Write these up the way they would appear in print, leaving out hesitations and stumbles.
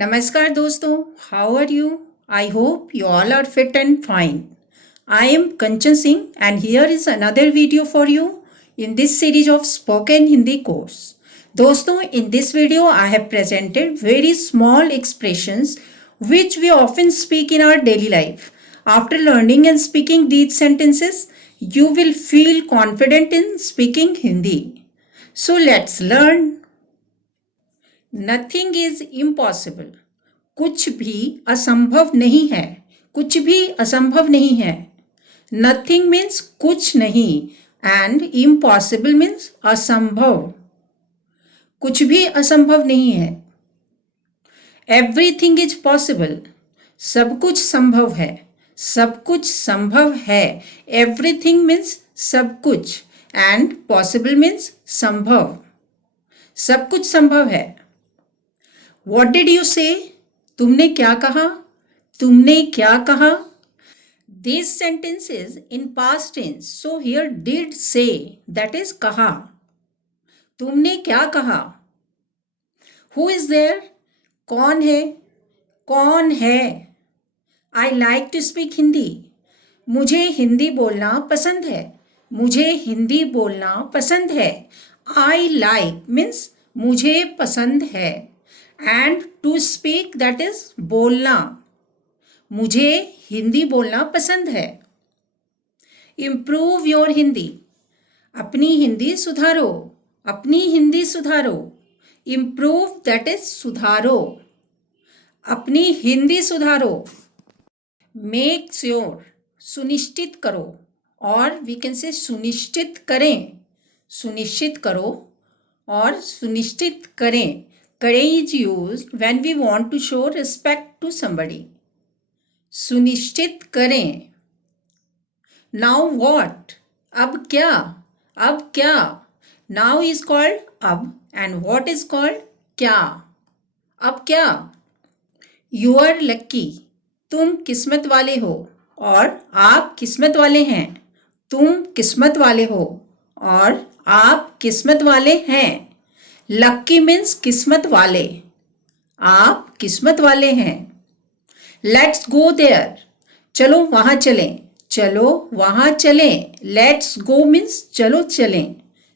नमस्कार दोस्तों, how are you? I hope you all are fit and fine. I am Kanchan Singh and here is another video for you in this series of spoken Hindi course. दोस्तों, in this video I have presented very small expressions which we often speak in our daily life. After learning and speaking these sentences, you will feel confident in speaking Hindi. So let's learn. Nothing is impossible, कुछ भी असंभव नहीं है, कुछ भी असंभव नहीं है. नथिंग मीन्स कुछ नहीं एंड इम्पॉसिबल मीन्स असंभव, कुछ भी असंभव नहीं है. एवरीथिंग इज पॉसिबल, सब कुछ संभव है, सब कुछ संभव है. एवरीथिंग मीन्स सब कुछ एंड पॉसिबल मीन्स संभव, सब कुछ संभव है. What did you say? तुमने क्या कहा? तुमने क्या कहा? This sentence is in past tense. So here did say, that is कहा. तुमने क्या कहा? Who is there? कौन है? कौन है? I like to speak Hindi. मुझे हिंदी बोलना पसंद है, मुझे हिंदी बोलना पसंद है. I like means मुझे पसंद है. And to speak that is बोलना, मुझे हिंदी बोलना पसंद है. इम्प्रूव योर हिंदी, अपनी हिंदी सुधारो, अपनी हिंदी सुधारो. इम्प्रूव दैट इज सुधारो, अपनी हिंदी सुधारो. मेक श्योर, सुनिश्चित करो, और वी कैन से सुनिश्चित करें, सुनिश्चित करो और सुनिश्चित करें. करें is used when we want to show respect to somebody. सुनिश्चित करें. Now what? अब क्या? अब क्या? Now is called अब and what is called क्या? अब क्या? You are lucky. तुम किस्मत वाले हो और आप किस्मत वाले हैं. तुम किस्मत वाले हो और आप किस्मत वाले हैं. लक्की मीन्स किस्मत वाले, आप किस्मत वाले हैं. लेट्स गो देयर, चलो वहाँ चलें, चलो वहाँ चलें. लेट्स गो मीन्स चलो चलें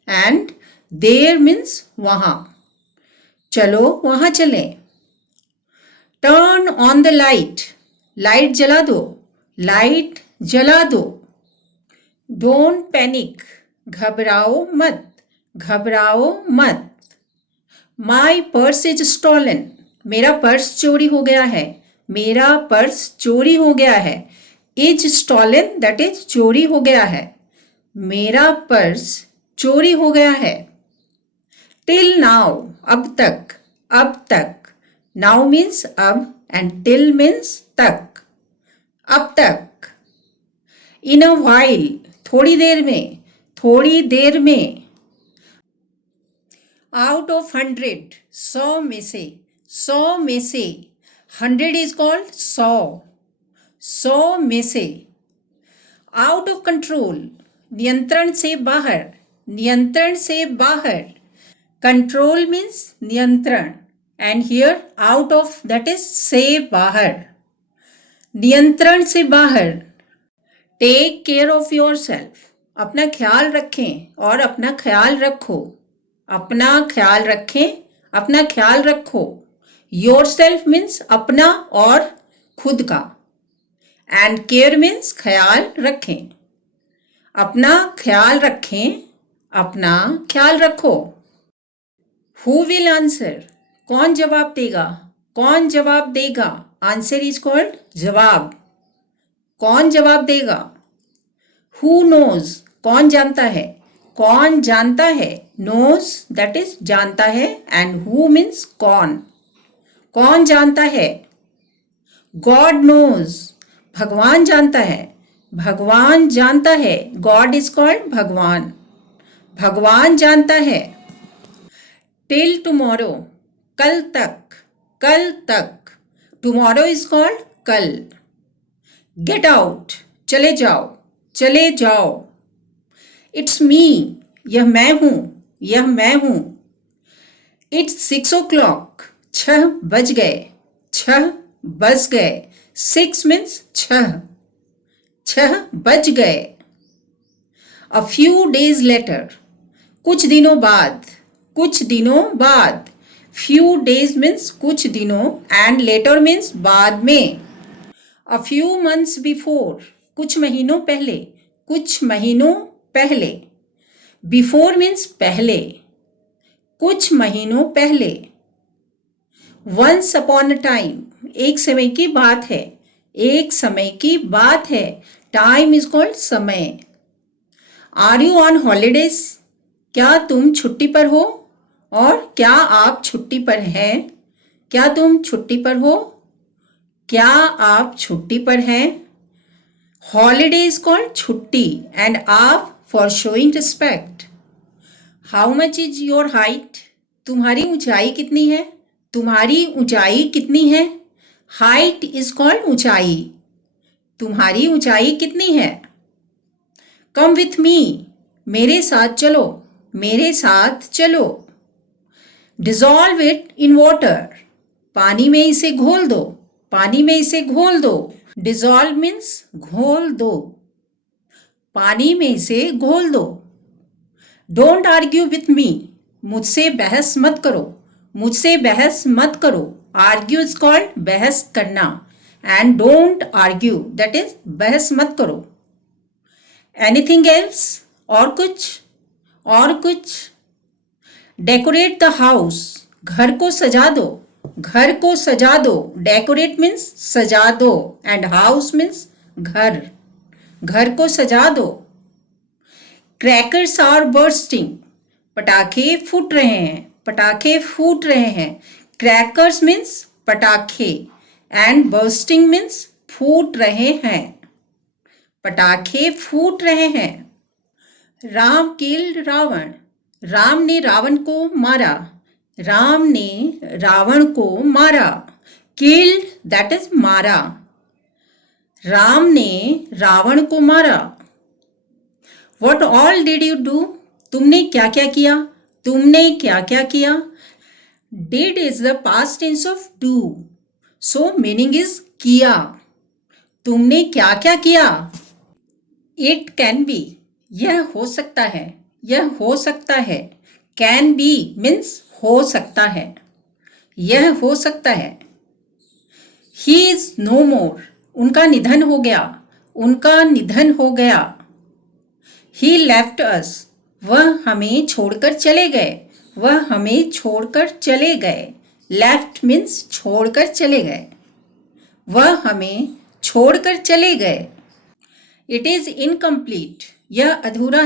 एंड देयर मीन्स वहाँ, चलो वहाँ चलें. Turn on the light, light जला दो, लाइट जला दो. डोंट पैनिक, घबराओ मत, घबराओ मत. माई पर्स इज स्टॉलन, मेरा पर्स चोरी हो गया है, मेरा पर्स चोरी हो गया है. इज स्टॉलन दैट इज चोरी हो गया है, मेरा पर्स चोरी हो गया है. टिल नाउ, अब तक, अब तक. नाउ मीन्स अब एंड टिल मीन्स तक, अब तक. इन अ व्हाइल, थोड़ी देर में, थोड़ी देर में. आउट ऑफ 100, 100 में से, 100 में से. 100 इज कॉल्ड 100, 100 में से. आउट ऑफ कंट्रोल, नियंत्रण से बाहर, नियंत्रण से बाहर. कंट्रोल मीन्स नियंत्रण and here out of that is से बाहर, नियंत्रण से बाहर. Take care of yourself, अपना ख्याल रखें और अपना ख्याल रखो, अपना ख्याल रखें, अपना ख्याल रखो. योर सेल्फ मीन्स अपना और खुद का एंड केयर मीन्स ख्याल रखें, अपना ख्याल रखें, अपना ख्याल रखो. हु विल आंसर, कौन जवाब देगा, कौन जवाब देगा. आंसर इज कॉल्ड जवाब, कौन जवाब देगा. हु नोज, कौन जानता है, कौन जानता है. नोज दैट इज जानता है एंड हु मीन्स कौन, कौन जानता है. गॉड नोज, भगवान जानता है, भगवान जानता है. गॉड इज कॉल्ड भगवान, भगवान जानता है. टिल टुमारो, कल तक, कल तक. टुमारो इज कॉल्ड कल. गेट आउट, चले जाओ, चले जाओ. इट्स मी, यह मैं हूँ, यह मैं हूँ. इट्स 6 o'clock, 6 बज गए. 6 बज गए, 6 मीन्स 6 बज गए। A few days later, कुछ दिनों बाद, few days means कुछ दिनों and later means बाद में। A few months before, कुछ महीनों पहले, before means पहले, कुछ महीनों पहले। Once upon a time, एक समय की बात है, time is called समय। Are you on holidays? क्या तुम छुट्टी पर हो? और क्या आप छुट्टी पर हैं? क्या तुम छुट्टी पर हो? क्या आप छुट्टी पर हैं? Holiday is called छुट्टी and आप for showing respect. How much is your height? तुम्हारी ऊंचाई कितनी है? Height is called ऊंचाई। तुम्हारी ऊंचाई कितनी है? Come with me, मेरे साथ चलो। Dissolve it in water, पानी में इसे घोल दो। Dissolve means घोल दो, पानी में इसे घोल दो। Don't argue with me, मुझसे बहस मत करो। Argue is called बहस करना and don't argue, that is बहस मत करो। Anything else? और कुछ? Decorate the house, घर को सजा दो। Decorate means सजा दो and house means घर को सजा दो। Crackers are bursting, पटाखे फूट रहे हैं। Crackers means पटाखे and bursting means फूट रहे हैं। पटाखे फूट रहे हैं। राम killed रावण, राम ने रावण को मारा। Killed, that is मारा। राम ने रावण को मारा। What all did you do? तुमने क्या किया? Did is the past tense of do, so meaning is किया। तुमने क्या किया? It can be, यह हो सकता है। Can be means हो सकता है, यह हो सकता है। He is no more, उनका निधन हो गया। He left us, वह हमें छोड़कर चले गए। Left means छोड़कर चले गए। वह हमें छोड़कर चले गए। It is incomplete, यह अधूरा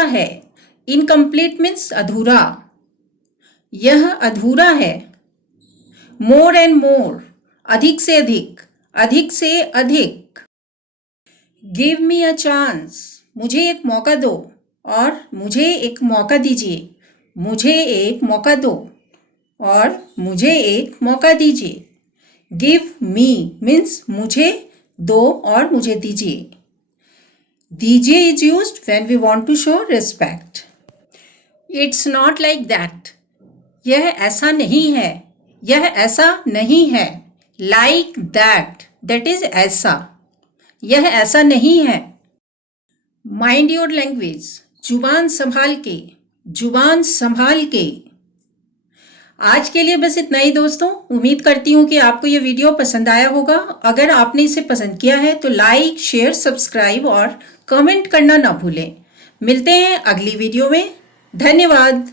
है। Incomplete means अधूरा, यह अधूरा है। More and more, अधिक से अधिक। Give me a chance, मुझे एक मौका दो और मुझे एक मौका दीजिए। Give me means मुझे दो और मुझे दीजिए। दीजिए is used when we want to show respect. It's not like that, यह ऐसा नहीं है। Like that, that is ऐसा, यह ऐसा नहीं है। Mind your language, जुबान संभाल के। आज के लिए बस इतना ही दोस्तों। उम्मीद करती हूँ कि आपको ये वीडियो पसंद आया होगा। अगर आपने इसे पसंद किया है तो लाइक, शेयर, सब्सक्राइब और कमेंट करना ना भूलें। मिलते हैं अगली वीडियो में। धन्यवाद।